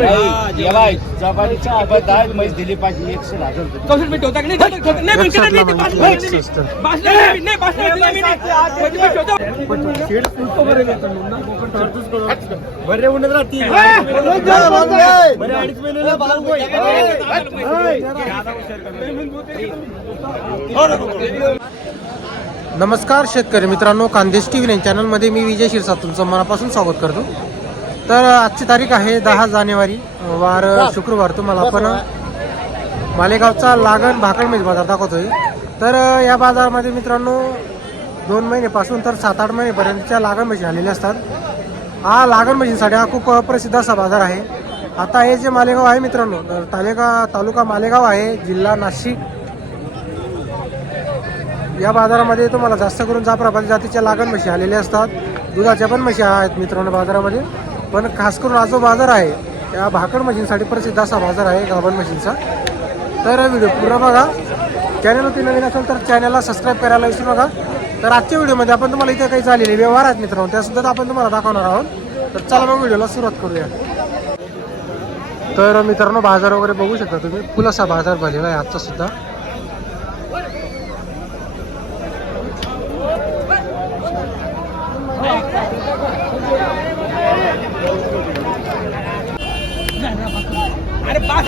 हा, आहे म्हैस दिली पाहिजे एकशे. बरे उन्हात राहतील. नमस्कार शेतकरी मित्रांनो कांदेश टी व्ही नाईन चॅनलमध्ये मी विजय शिरसाट तुमचं मनापासून स्वागत करतो तर आजची तारीख आहे दहा जानेवारी वार शुक्रवार. तुम्हाला आपण मालेगावचा लागण भाकड मेज बाजार दाखवतोय. तर या बाजारामध्ये मित्रांनो दोन महिन्यापासून तर सात आठ महिनेपर्यंतच्या लागण म्हशी आलेल्या असतात. हा लागण म्हशींसाठी हा खूप प्रसिद्ध असा बाजार आहे. आता हे जे मालेगाव आहे मित्रांनो तर तालुका तालुका मालेगाव आहे जिल्हा नाशिक. या बाजारामध्ये तुम्हाला जास्त करून जाफराबादी जातीच्या लागण म्हशी आलेल्या असतात. दुधाच्या पण म्हशी आहेत मित्रांनो बाजारामध्ये. पण खास करून हा जो बाजार आहे त्या भाकड मशीनसाठी प्रसिद्ध असा बाजार आहे गाभण मशीनचा. तर व्हिडिओ पूर्ण बघा. चॅनलवरती नवीन असेल तर चॅनलला सबस्क्राईब करायला विसरू नका. तर आजच्या व्हिडिओमध्ये आपण तुम्हाला इथे काही झालेले व्यवहार आहेत मित्रांनो त्यासुद्धा आपण तुम्हाला दाखवणार आहोत. तर चला मग व्हिडिओला सुरुवात करूया. तर मित्रांनो बाजार वगैरे बघू शकता तुम्ही. फुलासा बाजार भरलेला आहे आजचा सुद्धा अरे पाच दे ना त्या भांडवलाला. खरं आहे. त्या म्हशी आधी काढा. पाच म्हशी आधी. नाही, नाही, नाही, काही-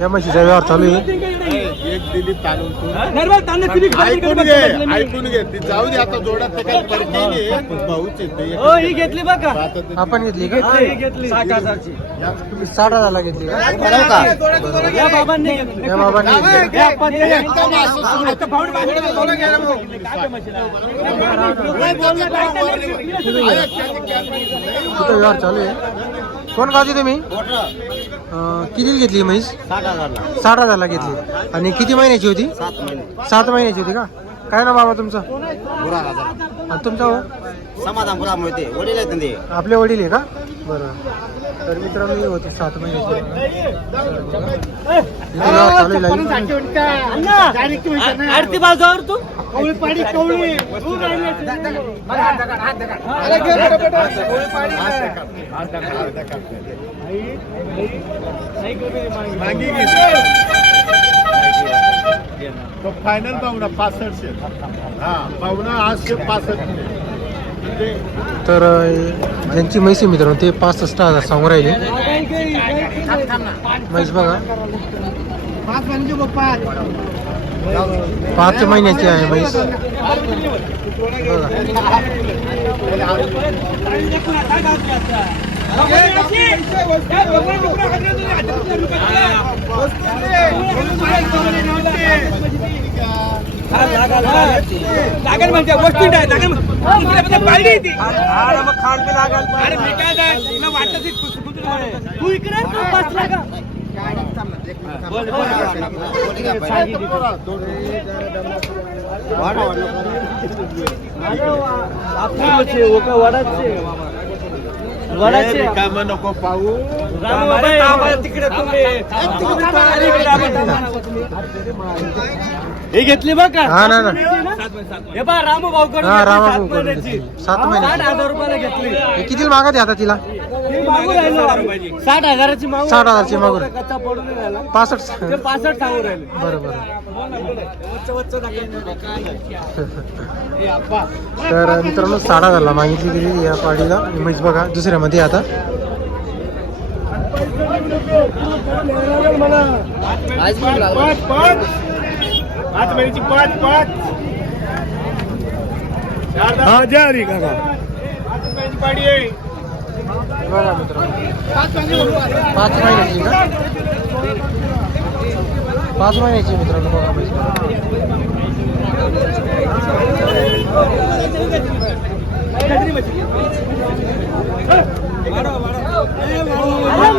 या म्हशीचा व्यवहार चालू आहे. एक दिली ताणून तू. ऐकून घे. ऐकून घे. ती जाऊ दे आता जोडात ते काही फरक नाही भाऊच आहे ते. हो, ही घेतली बघ का? आता ते- आपण घेतली का? हा, ही घेतली. साठ हजारची. तुम्ही साठ हजारला घेतली का? या बाबांनी घेतली. या या आता पाहुणे बाजूला बोलू भाऊ. व्यवहार चालू आहे. कोण गावची तुम्ही? किती घेतली म्हैस साठ हजारला. घेतली. आणि किती महिन्याची होती? सात महिन्याची होती का? काय ना बाबा तुमचं? आणि तुमचं हो? समाधान पुरा मिळते वडील आहेत ते. आपले वडील आहे का? बरं. तर मित्रांनो ही होती सात महिन्याची. आरती बाजावर तू? मागे. घे. तो फायनल पाहुणा पासष्टशे. हा पाहुणा आठशे पासष्ट तर ज्यांची म्हैस आहे मित्रांनो ते पासष्ट हजार सांगून राहिले. म्हैस बघा. पाच महिन्याची आहे म्हैस. बघा. लागेल म्हणजे वस्तू लागेल म्हणजे पाहिली ती अरे मी काय तुला वाटत ती इकडे तू बसला का काम नको पाहू तिकडे तुम्ही हे घेतली बघ का हा ना ना हे पहा रामू भाऊ कडून हा रामा सात भाऊ करून. घेतली. सात साठ महिन्याची हजार रुपयाला घेतली हे किती मागत आहे आता तिला हे मागू राहिलो. साठ हजाराची मागू साठ हजारची मागू राहिलो. कच्चा पडून नाही राहिला पासष्ट ते पासष्ट सांगू राहिले बरं बरं तर मित्रांनो साठ हजारला मागितली गेली या पाडीला म्हैस बघा दुसऱ्यामध्ये आता पाच पाच पाच महिन्याची पाच. पाच हा जारी काका. पाच महिन्याची पाडी आहे. बघा मित्रांनो. पाच महिन्याची का? पाच महिन्याची मित्रांनो बघा म्हैस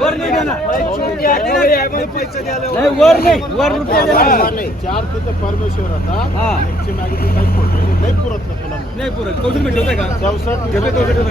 वर नाही. नाही, वर नाही रुपये. चार तिथं परमेश्वर होता एकशे मागितली काही खोटं नाही. नाही पुरत तुला नाही पुरत चौसष्ट मिनिटं होतं का चौसष्ट घेतोय चौसष्ट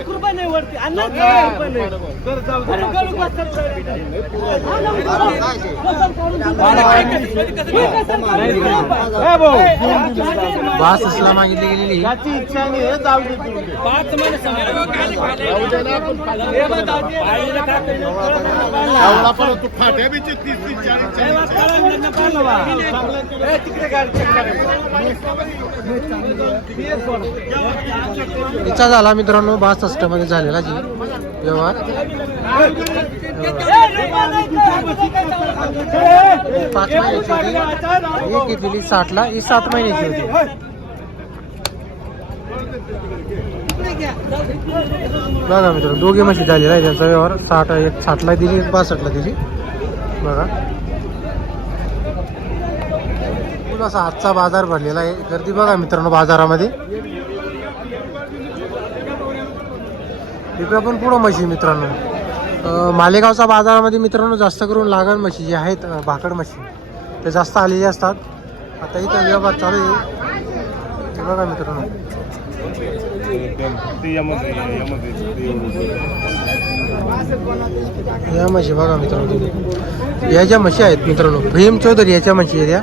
ठोकायला या. नाही, नाही, नाही, तुम्हाला- नाही, नाही. बासष्ट ला दिलेली बासष्ट ला मागितली गेलेली. त्याची इच्छा नाही हे जाऊ दे तू. पाच महिने समजा काय जाऊ दे ना, पण पाहिजे. पाहिलं का? एवढा पण तू फाट्या बिचे तीस तीस चाळीस चाळीस. तिचा झाला मित्रांनो बासष्टमध्ये झालेला जी व्यवहार. पाच महिन्याची होती. एक घेतलेली साठला. ही सात महिन्याची होती. बघा मित्र दोघे म्हशी झालेला आहे त्यांचा व्यवहार. साठ एक साठला दिली बासष्टला दिली. बघा. खूप असा आजचा बाजार भरलेला आहे. गर्दी बघा मित्रांनो बाजारामध्ये. इकडे पण पुढं म्हशी मित्रांनो. मालेगावचा बाजारामध्ये मित्रांनो जास्त करून लागण म्हशी जे आहेत भाकड म्हशी ते जास्त आलेले असतात. आता इथं व्यवहार चालू आहे. बघा मित्रांनो. या म्हशी बघा मित्रांनो या ज्या म्हशी आहेत मित्रांनो भीम चौधरी याच्या म्हशी आहेत या.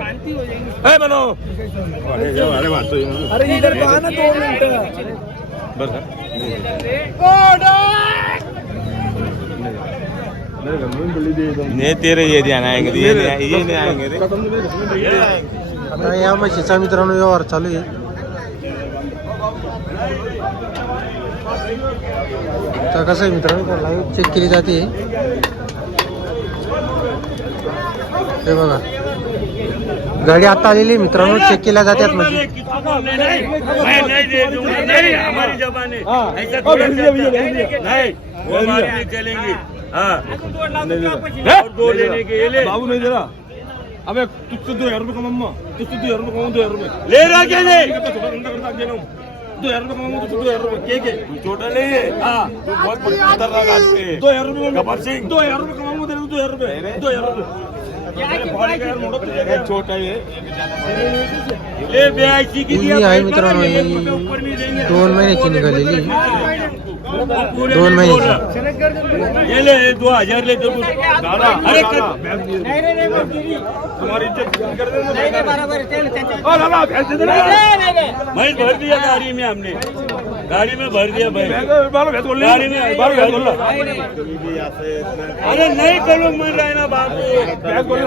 ओ, बाला! ए, बनव. नहीं तेरे ये ध्यान आएंगे ये ये नहीं आएंगे रे। आता या म्हशीचा मित्रांनो व्यवहार चालू आहे. तर कसं आहे मित्रांनो लाईव्ह चेक केली जाते. हे बघा. गाडी आता आलेली मित्रांनो चेक केल्या जातात म्हशी नहीं, नहीं, मैं नहीं दे दूंगा नहीं हमारी जबान है ऐसा थोड़ा चलता है। नहीं वो हमारी नहीं चलेंगी हाँ और दो लेने के ये ले बाबू नहीं दे रहा अबे तुझसे दो हजार रुपये कमाऊंगा तुझसे दो हजार रुपये कमाऊंगा दो हजार रुपये ले रहा क्या करता दे हूँ हजार रुपये कमाऊंगा तुझसे दो हजार रुपये के के तू छोटा नहीं है हाँ तू बहुत खतरनाक आदमी है दो हजार रुपये सिंह दो हजार रुपये कमाऊंगा तेरे को दो हजार रुपये दो हजार रुपये छोटा है ले ब्यासी की दिया ही आहे मित्रांनो ही दोन महिन्याची निघालेली. दोन महिन्याची. रहा। ये ले दो हजार ले दो अरे कर तुम्हारी इज्जत कर देना ओ लाला भैंस दे देना मैं भर दिया गाड़ी में हमने। गाड़ी में भर दिया भाई। गाड़ी में अरे नहीं करो मन रहा है? ना बोल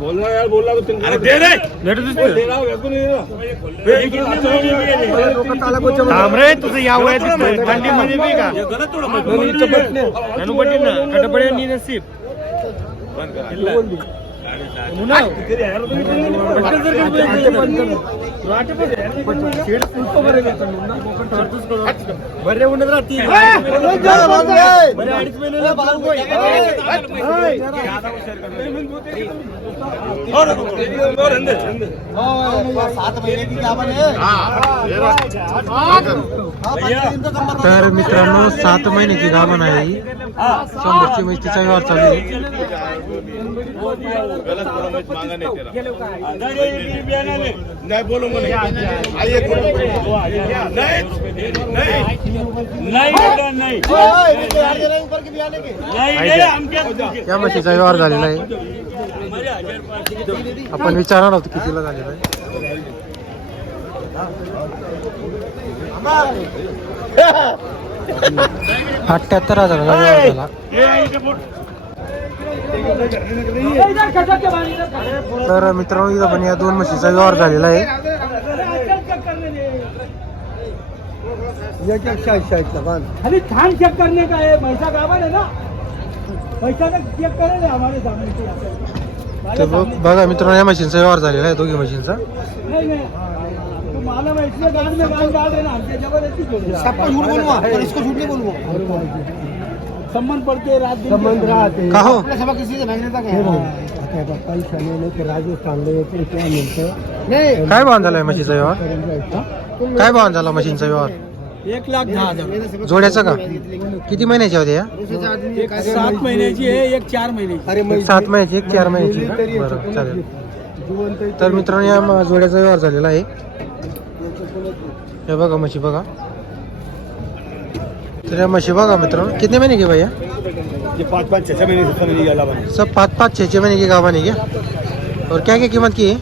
बोलना यार बोल रहा तो तुम अरे दे दे। लेटर दे रहा भैंस को नहीं दे रहा ये कितने में ये ले? तांबरे तुझं या वयात थंडी मध्ये बी का। ये गलत थोड़ा मत बोल। पट्टी ना कडपडे नी नसीब। उन्हात राहतील बरे अडीच तर मित्रांनो सात महिन्याची गाभण आहे. समोरची शंभरची व्यवहार चालू आहे. गलत मांगा नहीं तेरा नहीं आइए नहीं नहीं की. या म्हशीचा व्यवहार झालेला आहे. आपण विचारणार होतो कितीला झालेला आहे. अठ्ठ्याहत्तर हजाराला व्यवहार झाला. तर मित्रांनो इथं पण या दोन म्हशीचा व्यवहार झालेला आहे. अरे थान चेक करने का है पैसा गावन है ना? पैसा का चेक करे ना हमारे सामने। तर बघा मित्रांनो या मशीनचा व्यवहार झालेला आहे दोघी मशीनचा नहीं नहीं. तो मालूम है इसमें गांड में गांड डाल देना हमसे ज़बरदस्ती छोड़ दिया। सबको झूठ बोलूँगा पर इसको झूठ नहीं बोलूँगा संबंध पड़ते हैं, रात संबंध राहते. का हो? आपल्या सभा किसी से मागने तक है नाही. काय भाव झाला म्हशीचा व्यवहार? काय भाव झाला मशीनचा व्यवहार? एक लाख दहा हजार. जोड्याचा का? किती महिन्याच्या होत्या या? एक सात महिन्याची आहे एक चार महिन्याची. एक सात महिन्याची एक चार महिन्याची का? बरं चालेल. तर मित्रांनो या म- जोड्याचा व्यवहार झालेला आहे. हे बघा म्हशी बघा. तर या म्हशी बघा मित्रांनो किती महिने घे भैया? ये पाँच पाँच छह छह महीने से समझ बने सब पाँच पाँच छः छः महीने की गावानी क्या और क्या क्या कीमत की है?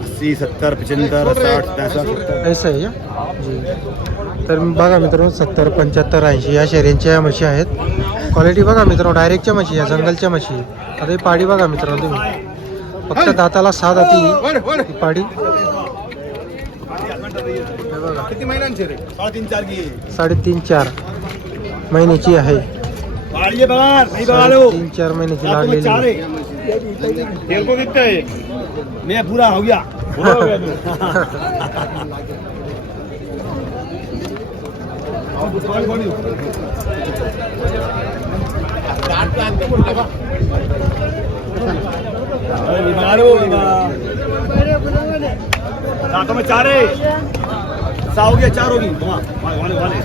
अस्सी सत्तर पचहत्तर साठ पैंसठ ऐसा आहे का जी। तर बघा मित्रांनो सत्तर पंच्याहत्तर ऐंशी या शेऱ्यांच्या या म्हशी आहेत. क्वालिटी बघा मित्रांनो डायरेक्टच्या म्हशी या जंगलच्या म्हशी. आता ही पाडी बघा मित्रांनो तुम्ही. फक्त दाताला सहा दाती ही पाडी. किती महिन्यांचे रे? साडेतीन चार की. साडेतीन चार महिन्याची आहे. बाळीये बार नहीं बालो तीन चार महिन्याची चार लागलेली चार आहे. है तेरे को कितना है मैं पूरा हो गया. पूरा हो गया तू अरे बीमार हो बीमार. दांतों में चार। है सा हो चार होगी वाले वाले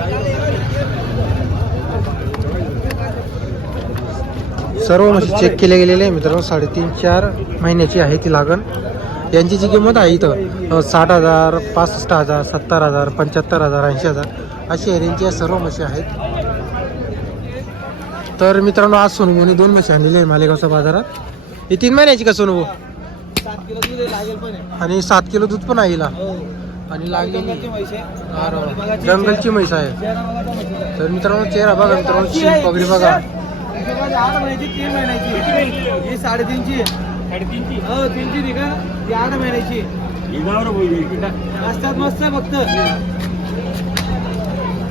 सर्व म्हशी चेक केले गेलेले आहे मित्रांनो साडेतीन चार महिन्याची आहे ती लागण. यांची जी किंमत आहे इथं साठ हजार पासष्ट हजार सत्तर हजार पंच्याहत्तर हजार ऐंशी हजार अशी रेंजच्या सर्व म्हशी आहेत. तर मित्रांनो आज सोनूभाऊने दोन म्हशी आणलेली आहे मालेगावच्या बाजारात. ही तीन महिन्याची का सोनूभाऊ? सात किलो दूध आहे, लागेल पण आहे. आणि सात किलो दूध पण आहे हिला. हो. आणि लागलेली जंगलची म्हैस आहे. अरे, जंगलची म्हैस आहे. चेहरा बघा त्या म्हशीचा. तर मित्रांनो चेहरा बघा मित्रांनो ही पगडी बघा. आठ महिन्याची तीन महिन्याची. ही साडेतीनची आहे. हो तीनची नाही का? ती आठ महिन्याची. मस्त आहे फक्त.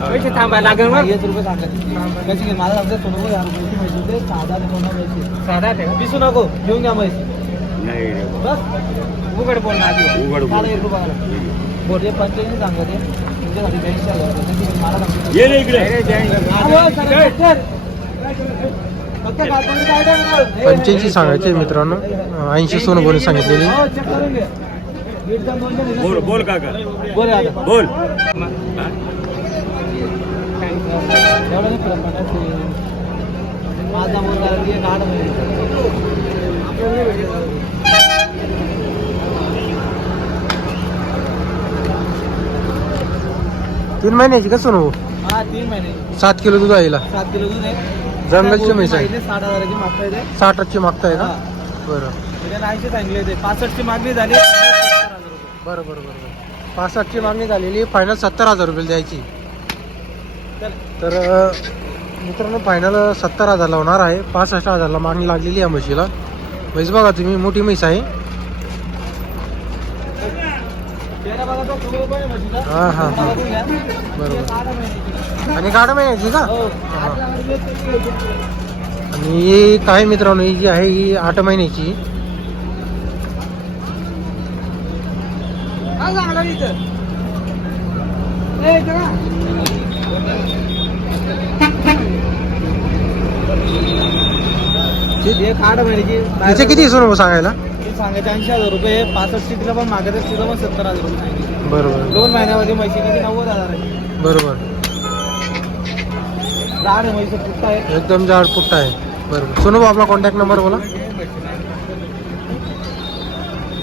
पैसे थांबाय लागेल मग वीस रुपये सांगत कशी घे. मला सांगते सोनं यार म्हैशी म्हैशी होते. साधा ते कोणा म्हैशी साधा ते पिसू नको. घेऊन घ्या म्हैस. बस उघड बोल ना आधी. उघड बोल. हे पंच्याऐंशी सांगत आहे तुमच्यासाठी मला सांगते ये रे इकडे. हो. फक्त कापड? पंच्याऐंशी सांगायचे मित्रांनो. ऐंशी सोनूभाऊने सांगितलेली. हो, check करून घे. बोल बोल काका. बोल आता. बोल. एवढं नाही फरक पडणार ते. माझा मुलगा आहे, एक आठ महिने. तीन महिन्याची का सोनू? हा तीन महिने. सात किलो दूध आहे हिला. सात किलो दूध आहे. जंगलची म्हैस आहे. साठ हजाराची मागता येते साठची मागताय का. बरं. ऐंशी सांगले ते. पासष्टची मागणी झाली. बरं बरं बरं पासष्टची मागणी झालेली. फायनल सत्तर हजार रुपये द्यायची. तर मित्रांनो फायनल सत्तर हजारला होणार आहे. पासष्ट हजारला मागणी लागलेली आहे म्हशीला. म्हैस बघा तुम्ही मोठी म्हैस आहे. हां हां हां. बरोबर. आणि गाडा महिन्याची का? आणि ही काय मित्रांनो ही जी आहे ही आठ महिन्याची. चांगला इथं ए, इथं का? हे काढ म्हणजे याचे किती सोनं सांगायला? सांगायचे ऐंशी हजार रुपये पासष्ट सीटला पण मागत सीटला पण सत्तर हजार रुपये. बरोबर. दोन महिन्यामध्ये म्हशी किती? नव्वद हजार आहे. बरोबर. आहे म्हशी पुट्टा आहे. एकदम जाड पुट्टा आहे. बरोबर. सोनू भाऊ आपला कॉन्टॅक्ट नंबर बोला.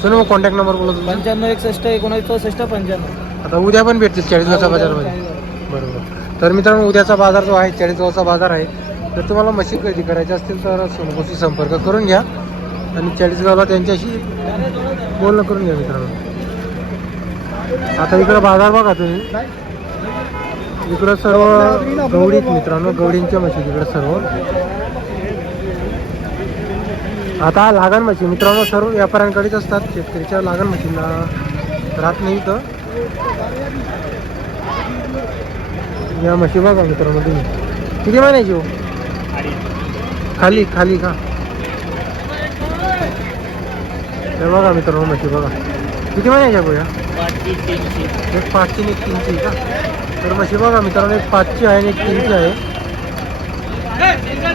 सोनू भाऊ कॉन्टॅक्ट नंबर बोला पंच्याण्णव एकसष्ट एकोणीस चौसष्ट पंच्याण्णव. आता उद्या पण भेटतील चाळीसगावच्या बाजारमध्ये बरोबर. तर मित्रांनो उद्याचा बाजार जो आहे चाळीसगावचा बाजार आहे जर तुम्हाला मशीन खरेदी करायची असतील तर सोनकोशी संपर्क करून घ्या. आणि चाळीसगावला त्यांच्याशी बोलणं करून घ्या मित्रांनो. आता इकडं बाजार बघा तुम्ही. इकडं सर्व गवडीत मित्रांनो गवडींच्या म्हशी इकडं सर्व. आता लागण म्हशी मित्रांनो सर्व व्यापाऱ्यांकडेच असतात. शेतकरीच्या लागण म्हशींना राहत नाही इथं. या म्हशी बघा मित्रांनो तुम्ही. किती महिन्याची हो? खाली खाली का हे बघा मित्रांनो म्हशी बघा. किती महिन्याच्या बघा हो एक पाचची एक तीनची का? तर म्हशी बघा मित्रांनो एक पाचची आहे आणि एक तीनची आहे.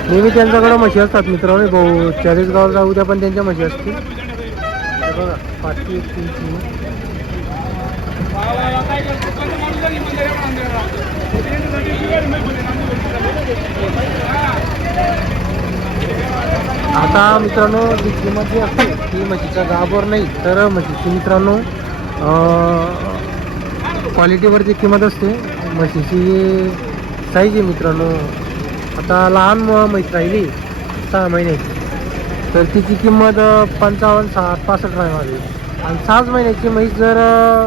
नेहमी त्यांच्याकडे म्हशी असतात मित्रांनो भाऊ. चाळीसगावला जाऊ द्या पण त्यांच्या म्हशी असतील. बघा पाचची एक आता मित्रांनो जी किंमत जी असते ती म्हशीच्या गावावर नाही तर म्हशीची मित्रांनो क्वालिटीवरची किंमत असते म्हशीची साईज आहे मित्रांनो आता लहान म्हैस राहिली सहा महिन्याची तर तिची किंमत पंचावन्न साठ पासष्ट राहणार आणि सहाच महिन्याची म्हैस जर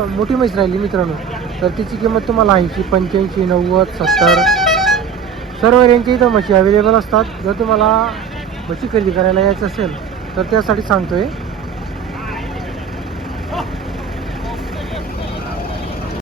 मोठी म्हैस राहिली मित्रांनो तर तिची किंमत तुम्हाला ऐंशी पंच्याऐंशी नव्वद सत्तर सर्व रेंजच्या इथं म्हशी अवेलेबल असतात. जर तुम्हाला म्हशी खरेदी करायला यायचं असेल तर त्यासाठी सांगतो आहे